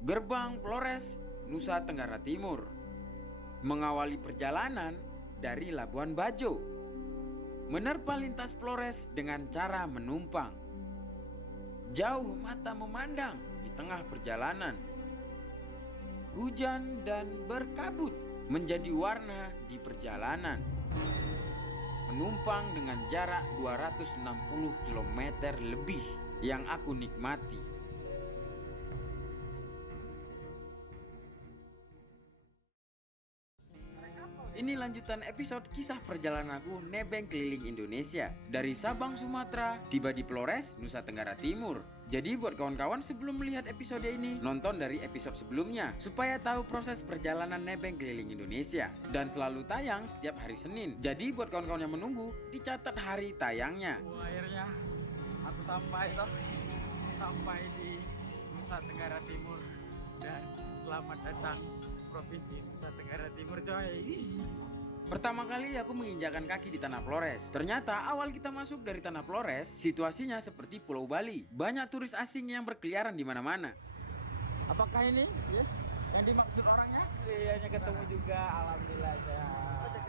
Gerbang Flores, Nusa Tenggara Timur. Mengawali perjalanan dari Labuan Bajo. Menerpa lintas Flores dengan cara menumpang. Jauh mata memandang di tengah perjalanan. Hujan dan berkabut menjadi warna di perjalanan. Menumpang dengan jarak 260 km lebih yang aku nikmati. Ini lanjutan episode kisah perjalanan aku nebeng keliling Indonesia. Dari Sabang, Sumatera, tiba di Flores, Nusa Tenggara Timur. Jadi buat kawan-kawan sebelum melihat episode ini, nonton dari episode sebelumnya supaya tahu proses perjalanan nebeng keliling Indonesia. Dan selalu tayang setiap hari Senin. Jadi buat kawan-kawan yang menunggu, dicatat hari tayangnya. Akhirnya aku sampai di Nusa Tenggara Timur. Dan selamat datang Provinsi Nusa Tenggara Timur, coy. Pertama kali aku menginjakan kaki di tanah Flores. Ternyata awal kita masuk dari tanah Flores, situasinya seperti Pulau Bali. Banyak turis asing yang berkeliaran di mana-mana. Apakah ini yang dimaksud orangnya? Iya, ketemu juga. Alhamdulillah sehat.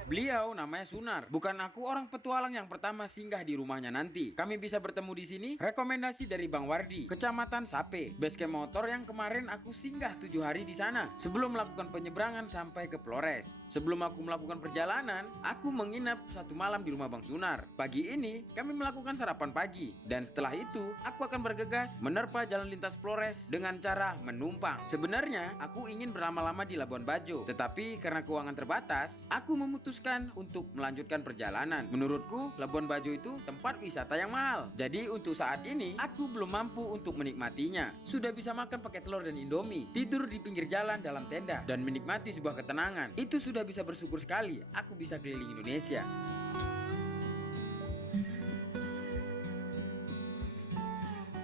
Beliau namanya Sunar. Bukan aku orang petualang yang pertama singgah di rumahnya nanti. Kami bisa bertemu di sini. Rekomendasi dari Bang Wardi, Kecamatan Sape, basecamp motor yang kemarin aku singgah 7 hari di sana sebelum melakukan penyeberangan sampai ke Flores. Sebelum aku melakukan perjalanan, aku menginap 1 malam di rumah Bang Sunar. Pagi ini kami melakukan sarapan pagi dan setelah itu aku akan bergegas menerpa jalan lintas Flores dengan cara menumpang. Sebenarnya aku ingin berlama-lama di Labuan Bajo, tetapi karena keuangan terbatas, aku memutuskan untuk melanjutkan perjalanan. Menurutku, Labuan Bajo itu tempat wisata yang mahal. Jadi untuk saat ini, aku belum mampu untuk menikmatinya. Sudah bisa makan pakai telur dan indomie, tidur di pinggir jalan dalam tenda, dan menikmati sebuah ketenangan. Itu sudah bisa bersyukur sekali, aku bisa keliling Indonesia.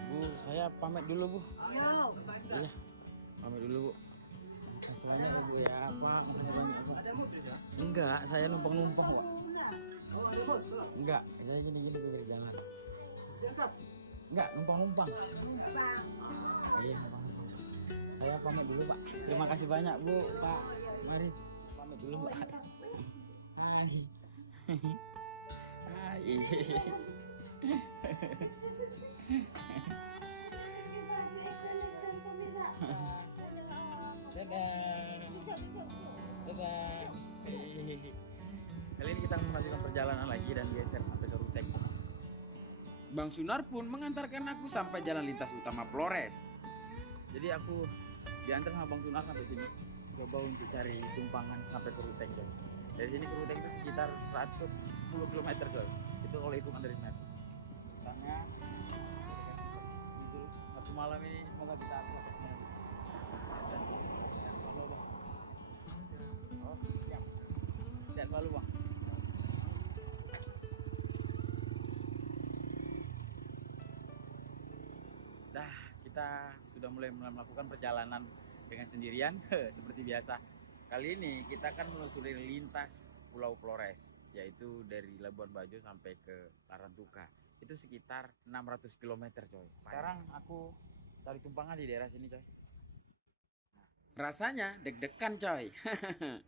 Bu, saya pamit dulu, Bu. Iya, pamit dulu, Bu. Makasih banyak ya, Bu ya, Pak. Makasih banyak, Pak. Enggak, saya numpang-numpang, Pak. Enggak, saya gini-gini pinggir jalan. Enggak, numpang-numpang. Iya, numpang-numpang. Saya pamit dulu, Pak. Terima kasih banyak, Bu, Pak. Mari pamit dulu, Pak. Hai. Hai. Dadah. Dadah. Kali ini kita melanjutkan perjalanan lagi dan geser sampai ke Ruteng. Bang Sunar pun mengantarkan aku sampai jalan lintas utama Flores. Jadi aku diantar sama Bang Sunar sampai sini. Coba untuk cari tumpangan sampai ke Ruteng, coy. Dari sini ke Ruteng itu sekitar 110 km, coy. Itu kalau hitungan dari map. Misalnya itu 1 malam ini semoga bisa aku sampai ke mana. Oh, siap. Siap selalu, Bang. Dah, kita sudah mulai melakukan perjalanan dengan sendirian seperti biasa. Kali ini kita akan menelusuri lintas Pulau Flores, yaitu dari Labuan Bajo sampai ke Larantuka. Itu sekitar 600 km, coy. Sekarang aku cari tumpangan di daerah sini, coy. Rasanya deg-degan, coy.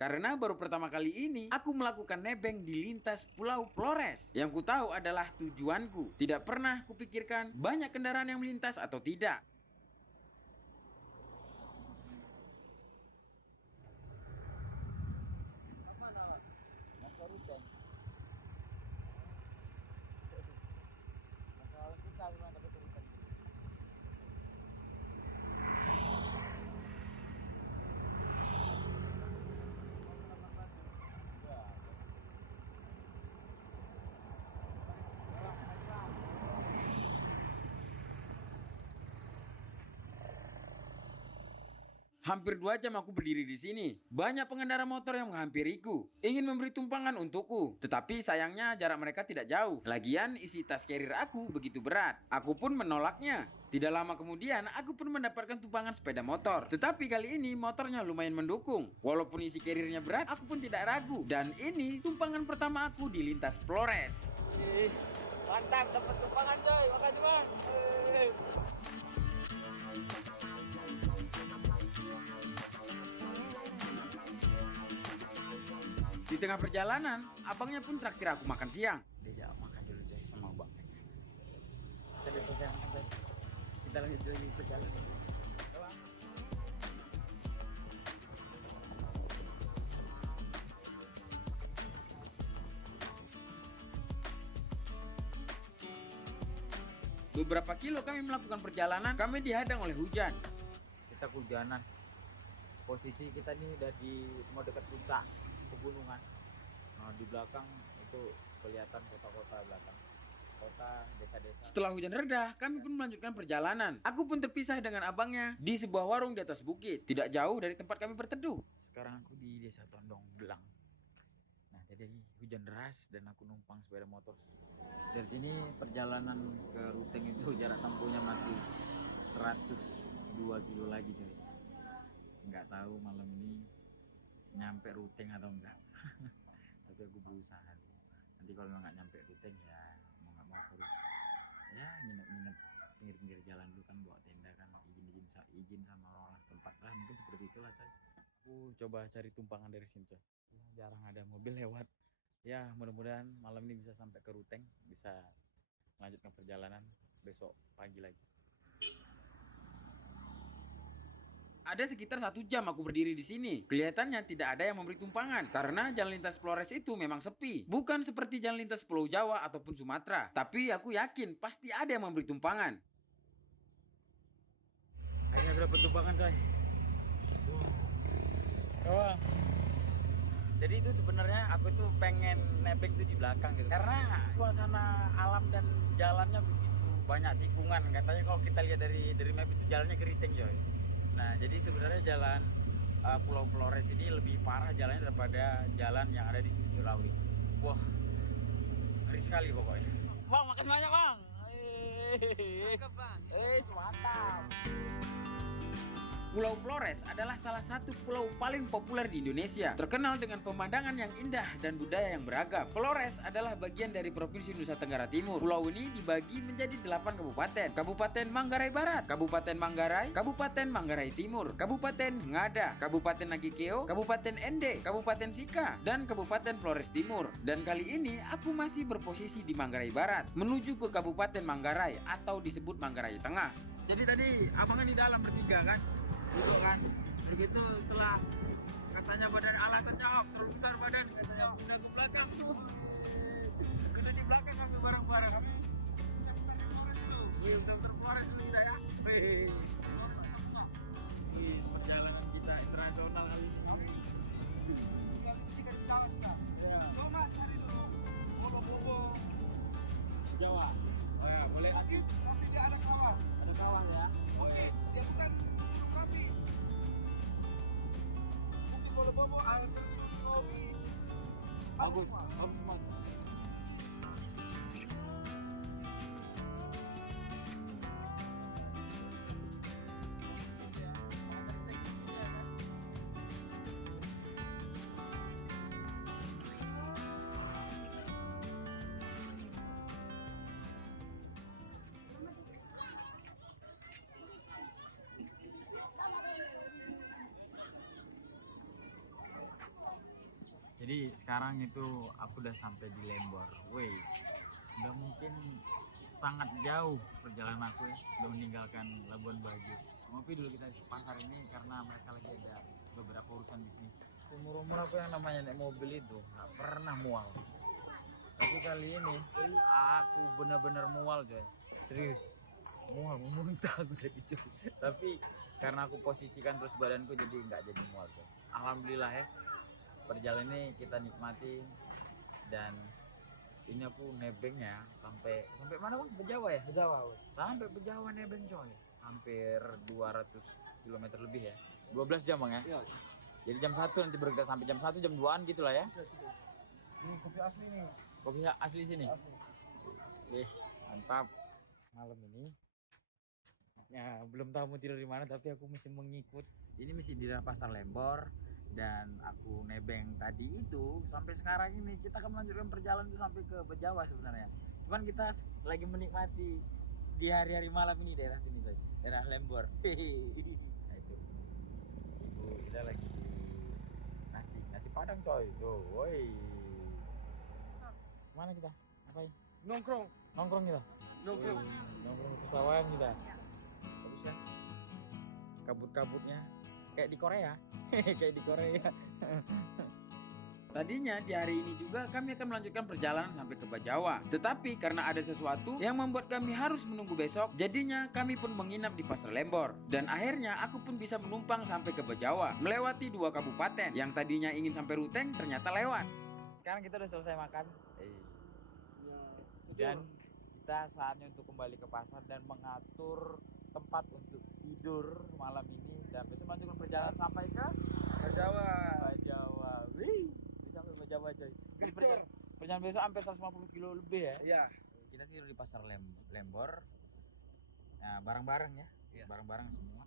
Karena baru pertama kali ini aku melakukan nebeng di lintas Pulau Flores. Yang ku tahu adalah tujuanku. Tidak pernah kupikirkan banyak kendaraan yang melintas atau tidak. Hampir 2 jam aku berdiri di sini. Banyak pengendara motor yang menghampiriku, ingin memberi tumpangan untukku. Tetapi sayangnya jarak mereka tidak jauh. Lagian isi tas carrier aku begitu berat. Aku pun menolaknya. Tidak lama kemudian aku pun mendapatkan tumpangan sepeda motor. Tetapi kali ini motornya lumayan mendukung. Walaupun isi carriernya berat, aku pun tidak ragu. Dan ini tumpangan pertama aku di lintas Flores. Mantap, dapat tumpangan, coy. Makasih, Bang. Di tengah perjalanan, abangnya pun traktir aku makan siang. Dia makan dulu deh sama abang. Kita udah selesai makan tadi. Kita lanjut lagi perjalanan. Beberapa kilo kami melakukan perjalanan, kami dihadang oleh hujan. Kita kehujanan. Posisi kita ini udah mau dekat puncak pegunungan. Nah, di belakang itu kelihatan kota-kota belakang. Kota, desa-desa. Setelah hujan reda, kami pun melanjutkan perjalanan. Aku pun terpisah dengan abangnya di sebuah warung di atas bukit, tidak jauh dari tempat kami berteduh. Sekarang aku di Desa Tondong Belang. Nah, jadi hujan deras dan aku numpang sepeda motor. Dari sini perjalanan ke Ruteng itu jarak tempuhnya masih 102 kilo lagi, coy. Nggak tahu malam ini nyampe Ruteng atau enggak. Tapi aku berusaha. Nanti kalau nggak nyampe Ruteng ya mau nggak mau harus ya nginep-nginep pinggir-pinggir jalan dulu kan, bawa tenda kan, izin sama orang-orang setempat lah, mungkin seperti itulah, coy. Aku coba cari tumpangan dari sini, coy. Ya, jarang ada mobil lewat. Ya, mudah-mudahan malam ini bisa sampai ke Ruteng, bisa melanjutkan perjalanan besok pagi lagi. Ada sekitar 1 jam aku berdiri di sini. Kelihatannya tidak ada yang memberi tumpangan karena jalan lintas Flores itu memang sepi. Bukan seperti jalan lintas Pulau Jawa ataupun Sumatera. Tapi aku yakin pasti ada yang memberi tumpangan. Akhirnya aku dapat tumpangan, coy. Oh. Jadi itu sebenarnya aku tuh pengen nebeng tuh di belakang gitu. Karena suasana alam dan jalannya begitu banyak tikungan. Katanya kalau kita lihat dari map itu jalannya keriting, coy. Nah, jadi sebenarnya jalan Pulau Flores ini lebih parah jalannya daripada jalan yang ada di sini Jolawi. Wah, ngeri sekali pokoknya. Bang, makan banyak, Bang. Mantap, Bang. Mantap. Pulau Flores adalah salah satu pulau paling populer di Indonesia, terkenal dengan pemandangan yang indah dan budaya yang beragam. Flores adalah bagian dari Provinsi Nusa Tenggara Timur. Pulau ini dibagi menjadi 8 kabupaten. Kabupaten Manggarai Barat, Kabupaten Manggarai, Kabupaten Manggarai Timur, Kabupaten Ngada, Kabupaten Nagikeo, Kabupaten Ende, Kabupaten Sika, dan Kabupaten Flores Timur. Dan kali ini aku masih berposisi di Manggarai Barat, menuju ke Kabupaten Manggarai atau disebut Manggarai Tengah. Jadi tadi abangnya di dalam bertiga kan? Duduk kan, begitu setelah katanya badan alasannya terlalu besar badan, katanya udah ke belakang tuh, udah di belakang kami bareng-bareng kami Dr. Flores dulu kita ya. Perjalanan kita internasional kali ini. Jawa. Oh ya, boleh lagi. Tapi dia ada kawan. Ada kawan ya. Oke, dia bukan kami. Mungkin boleh bawa alat kopi. Bagus, bagus banget. Jadi sekarang itu aku udah sampai di Lembor. Woi, udah mungkin sangat jauh perjalanan aku ya. Udah meninggalkan Labuan Bajo. Ngopi dulu kita di pasar ini karena mereka lagi ada beberapa urusan bisnis. Umur-umur aku yang namanya naik mobil itu nggak pernah mual. Tapi kali ini aku benar-benar mual, coy. Serius. Mual, muntah aku tadi, coy. Tapi karena aku posisikan terus badanku jadi nggak jadi mual, coy. Alhamdulillah ya. Perjalanan ini kita nikmati dan ini aku nebengnya sampai mana, Bang? Bejawa ya? Bejawa. Sampai Bejawa nebeng, coy. Hampir 200 km lebih ya. 12 jam, Bang ya? Iya. Jadi jam 1 nanti baru kita sampai, jam 1 jam 2-an gitu lah ya. Ini kopi asli nih. Kopi asli sini. Asli. Wih, mantap. Malam ini ya belum tahu mau tidur di mana tapi aku mesti mengikut. Ini mesti di daerah Pasar Lembor. Dan aku nebeng tadi itu sampai sekarang ini kita akan melanjutkan perjalanan itu sampai ke Bejawa sebenarnya. Cuman kita lagi menikmati di hari-hari malam ini daerah sini saja, daerah Lembor. Nah itu, ibu kita lagi nasi padang, coy. coy. Tuh, woi. Mana kita? Ngapain? Nongkrong. Nongkrong kita. Nongkrong. Wih, nongkrong di persawahan kita. Bagus kan? Kabut-kabutnya kayak di Korea. Kayak di Korea. Tadinya di hari ini juga kami akan melanjutkan perjalanan sampai ke Bajawa. Tetapi karena ada sesuatu yang membuat kami harus menunggu besok, jadinya kami pun menginap di Pasar Lembor. Dan akhirnya aku pun bisa menumpang sampai ke Bajawa, melewati 2 kabupaten. Yang tadinya ingin sampai Ruteng ternyata lewat. Sekarang kita udah selesai makan. Dan kita saatnya untuk kembali ke pasar dan mengatur tempat untuk tidur malam ini dan besok melanjutkan perjalanan sampai ke Bajawa. Bajawa. Wih, bisa sampai Bajawa coy. Jadi perjalanan besok hampir 150 kilo lebih ya. Iya. Kita tidur di pasar Lembor. Nah, bareng-bareng ya. Iya. Bareng-bareng semua.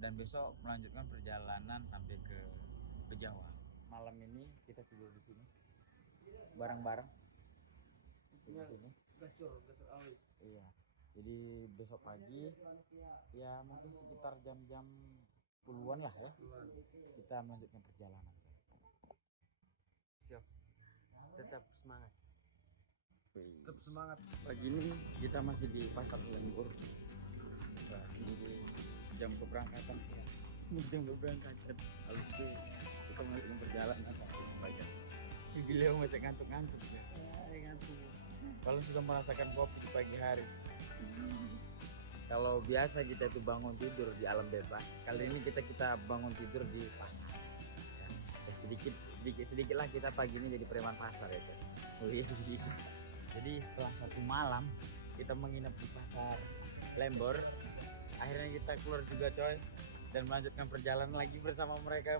Dan besok melanjutkan perjalanan sampai ke Bajawa. Malam ini kita tidur di sini. Bareng-bareng. Di sini. Gacor alis. Iya. Jadi besok pagi ya mungkin sekitar jam-jam 10-an lah ya. Kita melanjutkan perjalanan. Siap. Tetap semangat. Tetap semangat. Pagi ini kita masih di Pasar Lembur. Nah, ini jam keberangkatan. Ini jam keberangkatan. Lalu itu kita melanjutkan perjalanan sampai pagi. Si beliau masih ngantuk-ngantuk ya. Ngantuk. Kalau sudah merasakan kopi di pagi hari. Kalau biasa kita itu bangun tidur di alam bebas, kali ini kita bangun tidur di pasar. Ya, sedikit lah kita pagi ini jadi preman pasar ya. Jadi setelah 1 malam kita menginap di Pasar Lembor, akhirnya kita keluar juga coy dan melanjutkan perjalanan lagi bersama mereka.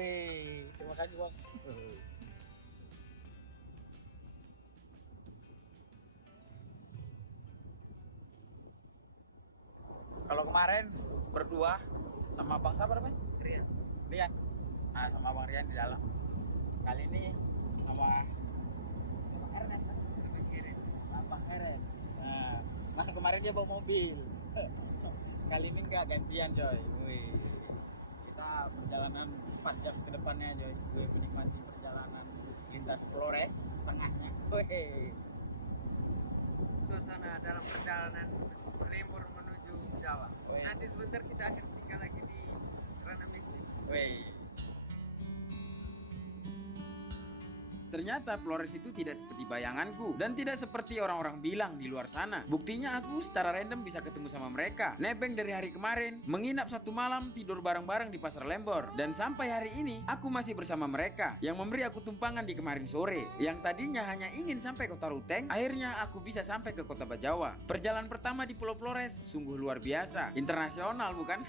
Wih, terima kasih Bang. Kalau kemarin berdua sama Bang siapa namanya? Rian. Nah, sama Bang Rian di dalam. Kali ini sama Ernest. Bang Ernest. Nah, kemarin dia bawa mobil. Kali ini enggak, gantian coy. Wih. Kita perjalanan 4 jam ke depannya coy. Gue menikmati perjalanan lintas Flores setengahnya. Wih. Suasana dalam perjalanan Lembor menuju Jawa. Nanti sebentar kita akan singgah lagi di Rana Mesin. Wih. Ternyata Flores itu tidak seperti bayanganku dan tidak seperti orang-orang bilang di luar sana. Buktinya aku secara random bisa ketemu sama mereka. Nebeng dari hari kemarin, menginap 1 malam, tidur bareng-bareng di Pasar Lembor. Dan sampai hari ini aku masih bersama mereka yang memberi aku tumpangan di kemarin sore. Yang tadinya hanya ingin sampai kota Ruteng, akhirnya aku bisa sampai ke kota Bajawa. Perjalanan pertama di Pulau Flores sungguh luar biasa. Internasional bukan?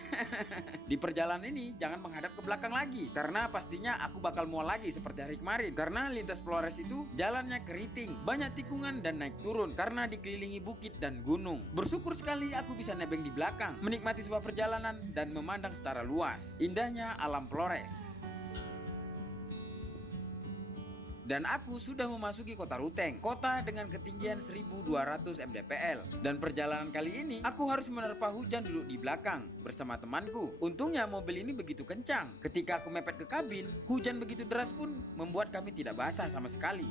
Di perjalanan ini jangan menghadap ke belakang lagi, karena pastinya aku bakal mual lagi seperti hari kemarin. Karena lintas Flores itu jalannya keriting, banyak tikungan dan naik turun karena dikelilingi bukit dan gunung. Bersyukur sekali aku bisa nebeng di belakang, menikmati sebuah perjalanan dan memandang secara luas indahnya alam Flores. Dan aku sudah memasuki kota Ruteng, kota dengan ketinggian 1200 mdpl. Dan perjalanan kali ini aku harus menerpa hujan duduk di belakang bersama temanku. Untungnya mobil ini begitu kencang. Ketika aku mepet ke kabin, hujan begitu deras pun membuat kami tidak basah sama sekali.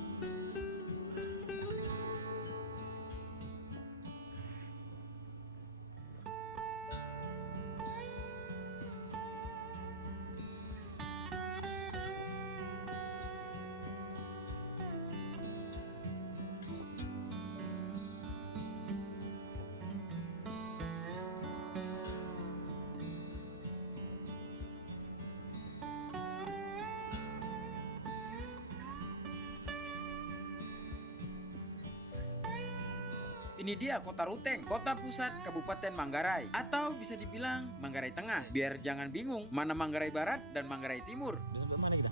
Ini dia kota Ruteng, kota pusat Kabupaten Manggarai, atau bisa dibilang Manggarai Tengah. Biar jangan bingung mana Manggarai Barat dan Manggarai Timur. Sampai mana kita?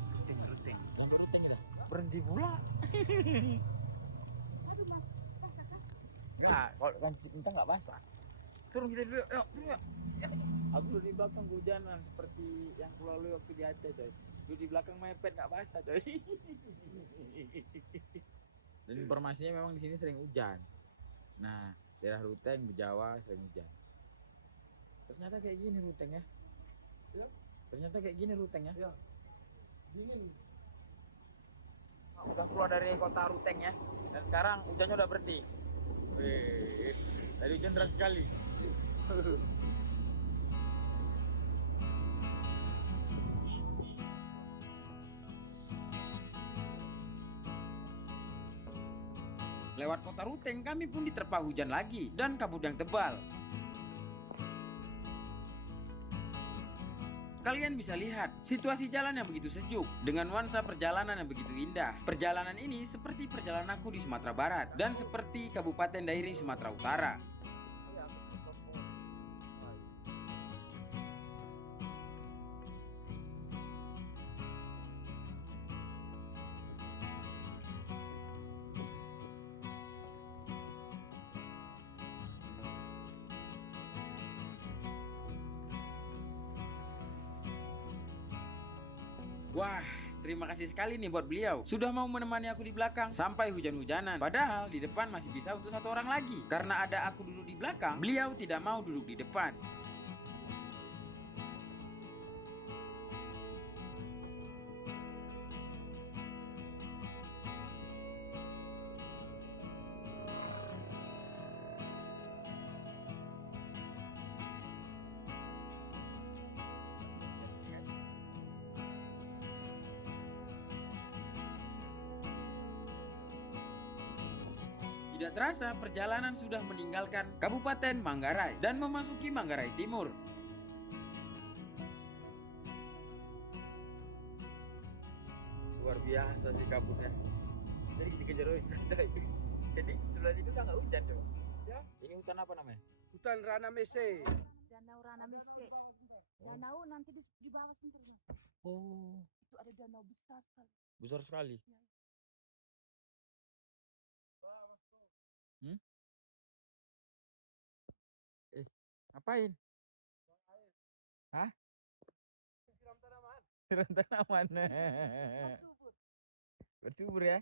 Ruteng. Sampai Ruteng kita. Berhenti pula. Enggak, kalau kan kita enggak basah. Turun kita dulu, yuk, turun yuk. Aku dulu di belakang hujanan seperti yang lalu waktu di Aceh coy. Dulu di belakang mepet enggak basah coy. Dan informasinya memang di sini sering hujan. Nah, daerah Ruteng, Jawa sering hujan. Ternyata kayak gini Ruteng ya. Ternyata kayak gini Ruteng ya. Dingin. Udah keluar dari kota Ruteng ya. Dan sekarang hujannya udah berhenti. Wih, tadi hujan deras sekali. Lewat kota Ruteng kami pun diterpa hujan lagi dan kabut yang tebal. Kalian bisa lihat situasi jalan yang begitu sejuk dengan nuansa perjalanan yang begitu indah. Perjalanan ini seperti perjalananku di Sumatera Barat dan seperti Kabupaten Dairi Sumatera Utara. Wah, terima kasih sekali nih buat beliau. Sudah mau menemani aku di belakang sampai hujan-hujanan. Padahal di depan masih bisa untuk satu orang lagi. Karena ada aku duduk di belakang, beliau tidak mau duduk di depan. Tidak terasa perjalanan sudah meninggalkan Kabupaten Manggarai dan memasuki Manggarai Timur. Luar biasa sih kabutnya. Jadi dikejar santai. Jadi sebelah situ udah nggak hujan tuh. Ya. Ini hutan apa namanya? Hutan Rana Mese. Danau Rana Mese. Danau nanti di bawah sebentar. Mas. Oh, Itu ada danau besar sekali. besar sekali. Hmm? Ngapain? Hah? Siram tanaman. Siram tanaman. Subur. Bersubur ya.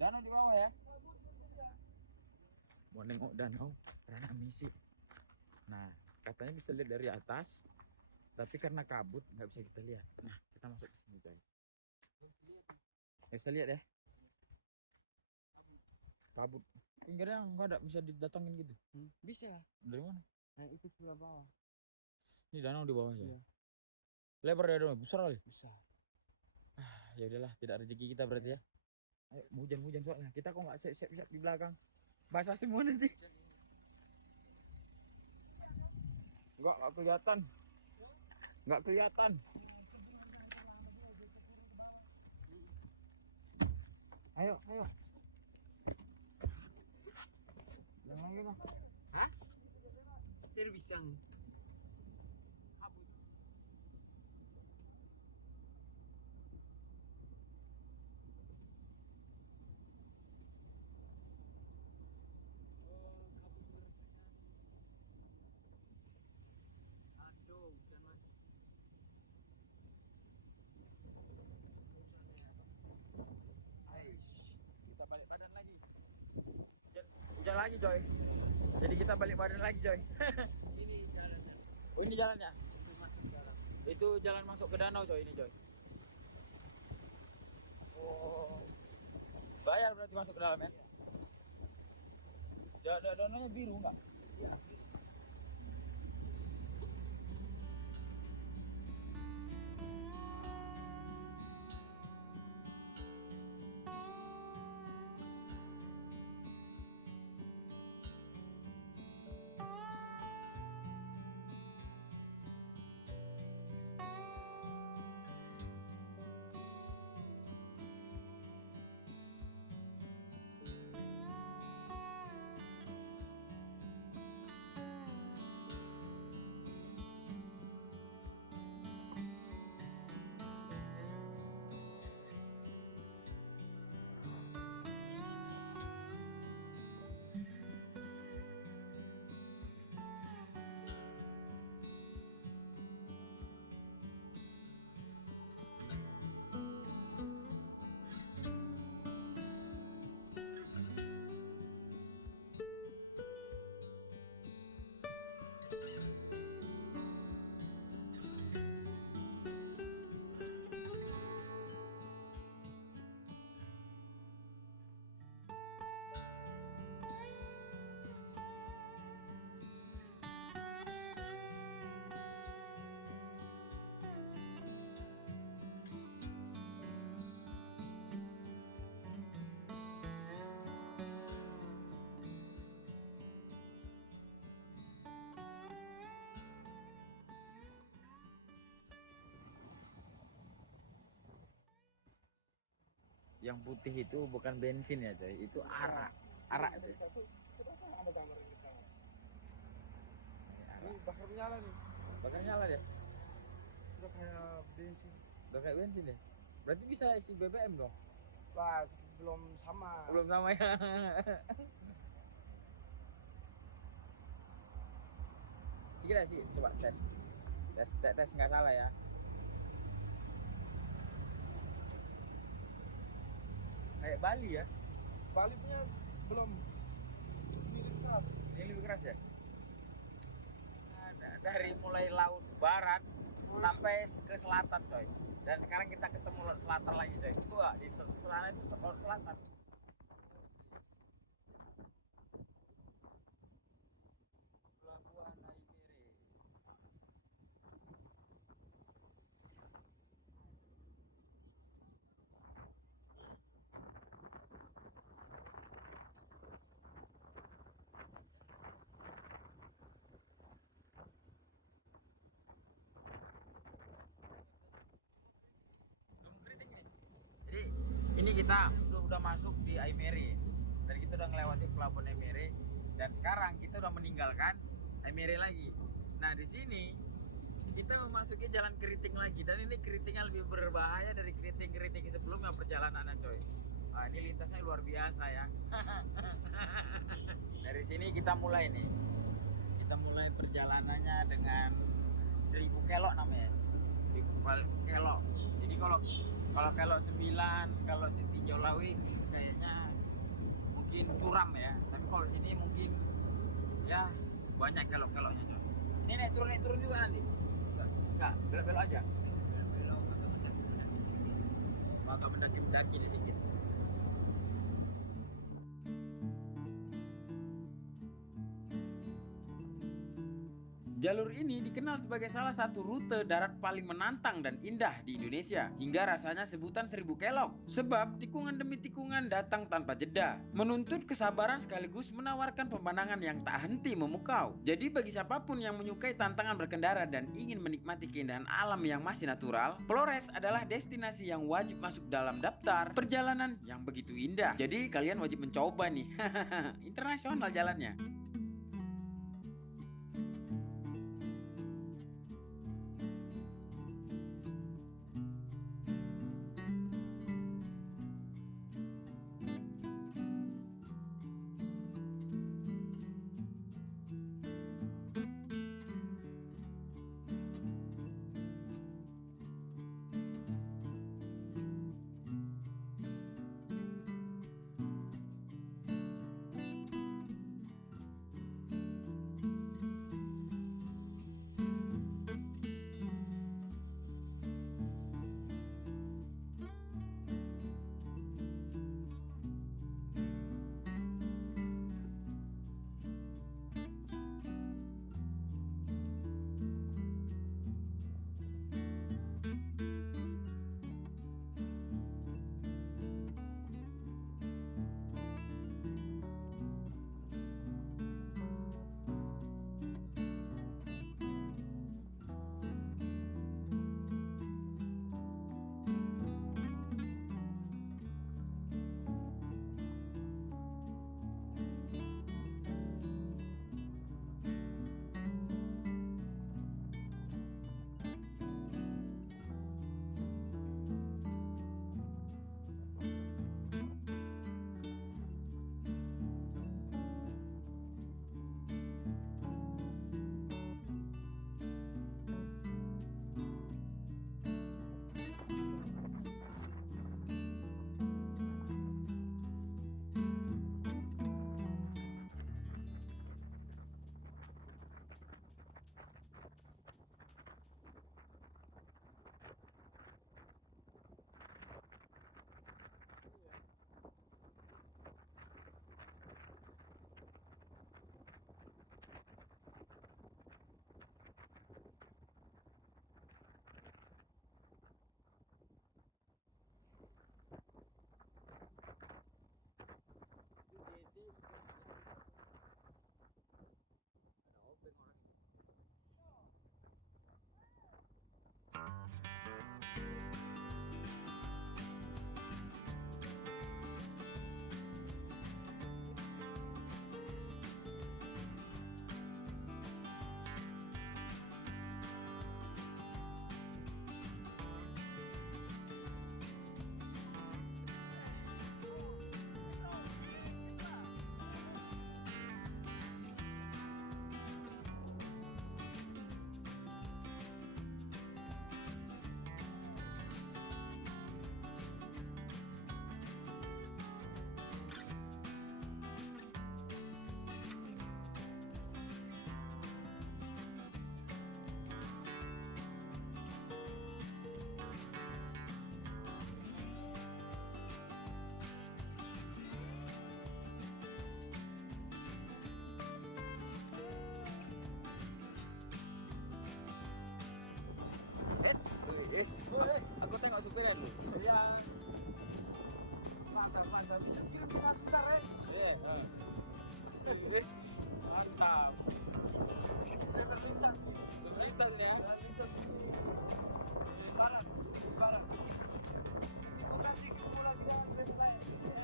Danau di bawah ya. Mau nengok danau Rana Misi. Nah, katanya bisa lihat dari atas, tapi karena kabut nggak bisa kita lihat. Nah, kita masuk ke sini coy. Bisa lihat ya. Kabut. Pinggirnya nggak ada, bisa didatangin gitu. Bisa. Dari mana? Nah, itu sebelah bawah. Ini danau di bawah Iya. ya. Lebar ya danau, besar kali. Bisa. Ya udahlah, tidak rezeki kita berarti ya. Ayo, hujan-hujan soalnya. Kita kok nggak siap-siap di belakang. Basah semua nanti. Nggak kelihatan. Nggak kelihatan. Ayo, ayo. Yang lagi lah. Hah? Tidak bisa. Aduh, hujan mas. Kita balik badan lagi. Hujan lagi coy. Jadi kita balik badan lagi coy. Ini jalannya. Oh ini jalannya. Itu masuk jalan. Itu jalan masuk ke danau coy ini coy. Oh. Bayar berarti masuk ke dalam ya. Danaunya biru enggak? Iya. yang putih itu bukan bensin ya coy, itu arak. Arak coy. Ini bakar nyala nih. Bakar nyala deh. Sudah kayak bensin. Udah kayak bensin ya. Berarti bisa isi BBM dong. Wah, belum sama. Belum sama ya. Sikit sih, coba tes. Tes nggak salah ya. Kayak Bali ya. Bali punya belum. Ini keras. Ini lebih keras ya. Dari mulai laut barat sampai ke selatan coy. Dan sekarang kita ketemu laut selatan lagi coy. Wah, di sana itu laut selatan. Pelabuhan Aimere. Jadi ini kita udah masuk di Aimere dan kita udah melewati pelabuhan Aimere dan sekarang kita udah meninggalkan Aimere lagi. Nah di sini kita memasuki jalan keriting lagi dan ini keritingnya lebih berbahaya dari keriting-keriting sebelumnya perjalanannya coy. Nah, ini lintasnya luar biasa ya. Dari sini kita mulai nih. Kita mulai perjalanannya dengan 1000 kelok namanya. 1000 kelok. Jadi kalau kelok 9, kalau Tinjau Lawi kayaknya mungkin curam ya. Tapi kalau sini mungkin ya banyak kelok-keloknya coy. Ini naik turun juga nanti. Enggak, belok-belok aja. Belok-belok agak mendaki sedikit. Jalur ini dikenal sebagai salah satu rute darat paling menantang dan indah di Indonesia. Hingga rasanya sebutan 1000 kelok. Sebab tikungan demi tikungan datang tanpa jeda. Menuntut kesabaran sekaligus menawarkan pemandangan yang tak henti memukau. Jadi bagi siapapun yang menyukai tantangan berkendara dan ingin menikmati keindahan alam yang masih natural, Flores adalah destinasi yang wajib masuk dalam daftar perjalanan yang begitu indah. Jadi kalian wajib mencoba nih. Internasional jalannya. beneran lu. Iya. Mantap, mantap. Kira bisa sebentar, Iya. Mantap. Kita terlintas nih. Lintas nih ya. Terlintas nih. Barat, bus barat. Oke, ketemu lagi dengan bus lain. Ya.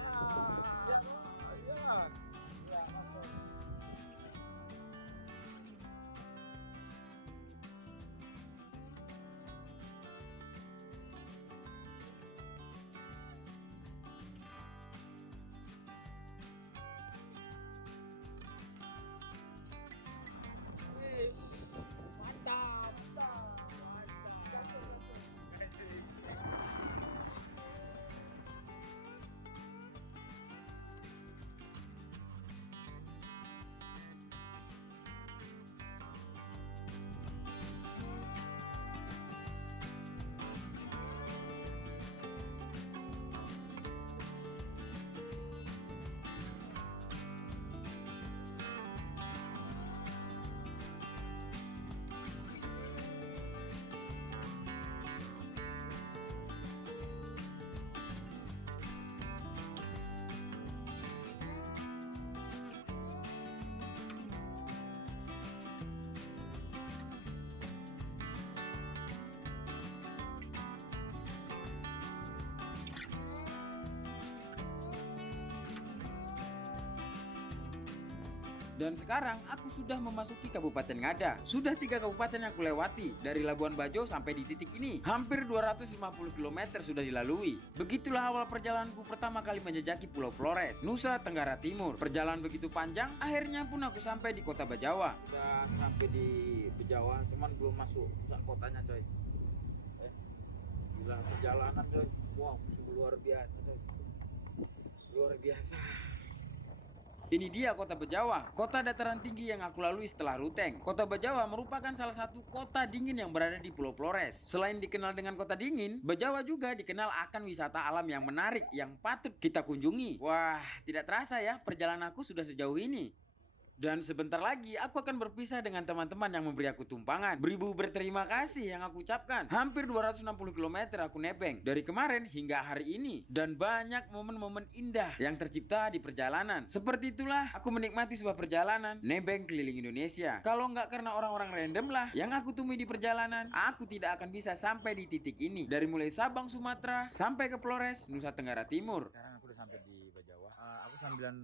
Ya. Ya, masuk. Mantap, mantap, mantap. Dan sekarang aku sudah memasuki Kabupaten Ngada. Sudah 3 kabupaten yang aku lewati. Dari Labuan Bajo sampai di titik ini. Hampir 250 km sudah dilalui. Begitulah awal perjalananku pertama kali menjejaki Pulau Flores, Nusa Tenggara Timur. Perjalanan begitu panjang, akhirnya pun aku sampai di kota Bajawa. Udah sampai di Bejawa, cuman belum masuk pusat kotanya coy. Gila perjalanan coy. Wow, sungguh luar biasa coy. Luar biasa. Ini dia kota Bajawa, kota dataran tinggi yang aku lalui setelah Ruteng. Kota Bajawa merupakan salah satu kota dingin yang berada di Pulau Flores. Selain dikenal dengan kota dingin, Bajawa juga dikenal akan wisata alam yang menarik yang patut kita kunjungi. Wah, tidak terasa ya perjalanan aku sudah sejauh ini. Dan sebentar lagi aku akan berpisah dengan teman-teman yang memberi aku tumpangan. Beribu berterima kasih yang aku ucapkan. Hampir 260 km aku nebeng dari kemarin hingga hari ini. Dan banyak momen-momen indah yang tercipta di perjalanan. Seperti itulah aku menikmati sebuah perjalanan nebeng keliling Indonesia. Kalau nggak karena orang-orang random lah yang aku temui di perjalanan, aku tidak akan bisa sampai di titik ini. Dari mulai Sabang, Sumatera sampai ke Flores, Nusa Tenggara Timur. Sekarang aku udah sampai di Bajawa. Aku sambilan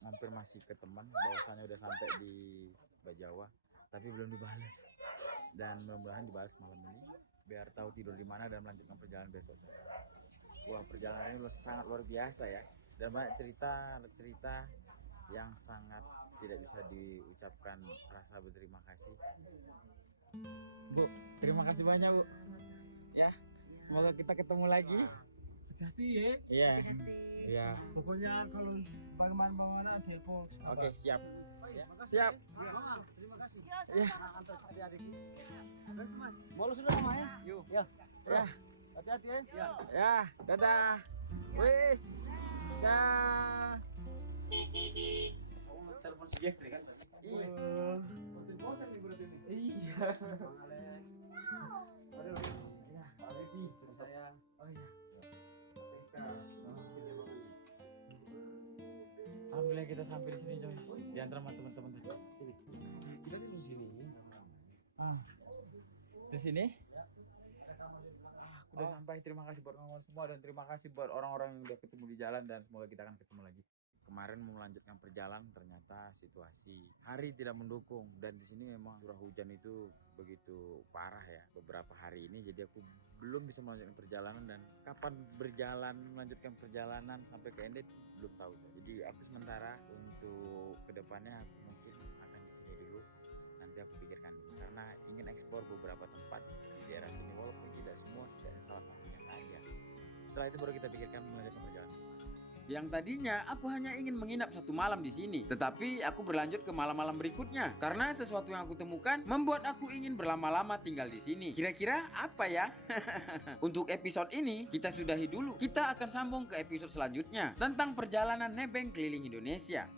konfirmasi ke teman bahwasannya udah sampai di Bajawa, tapi belum dibalas. Dan mudah-mudahan dibalas malam ini biar tahu tidur di mana dan melanjutkan perjalanan besok. Wah, perjalanan ini sangat luar biasa ya. Dan banyak cerita yang sangat tidak bisa diucapkan rasa berterima kasih. Bu, terima kasih banyak, Bu. Ya, semoga kita ketemu lagi. Hati-hati ya. Iya. Iya. Pokoknya kalau bagaimana telepon. Oke, siap. Makasih. Siap. Mama, terima kasih. Iya. Antar adik-adik. Mas. Mau sudah mama ya? Yuk. Ya. Ya. Hati-hati ya. Ya. Ya, dadah. Wis. Dah. Telepon si Jeffrey kan? Iya. Konten nih berarti nih. Iya. Aduh. Ya, Pak Leki, istri saya. oh iya. Alhamdulillah kita sampai di sini, coy. Di antara sama teman-teman tadi. Sini. Kita di sini. Di sini? Aku udah sampai. Terima kasih buat kawan semua dan terima kasih buat orang-orang yang udah ketemu di jalan dan semoga kita akan ketemu lagi. Kemarin mau melanjutkan perjalanan ternyata situasi hari tidak mendukung dan di sini memang curah hujan itu begitu parah ya beberapa hari ini, jadi aku belum bisa melanjutkan perjalanan dan kapan berjalan melanjutkan perjalanan sampai ke Ende belum tahu. Jadi aku sementara untuk kedepannya aku mungkin akan di sini dulu, nanti aku pikirkan karena ingin eksplor beberapa tempat di daerah sini walaupun tidak semua, tidak salah satunya saja. Setelah itu baru kita pikirkan melanjutkan perjalanan. Yang tadinya aku hanya ingin menginap 1 malam di sini, tetapi aku berlanjut ke malam-malam berikutnya karena sesuatu yang aku temukan membuat aku ingin berlama-lama tinggal di sini. Kira-kira apa ya? Untuk episode ini kita sudahi dulu. Kita akan sambung ke episode selanjutnya tentang perjalanan nebeng keliling Indonesia.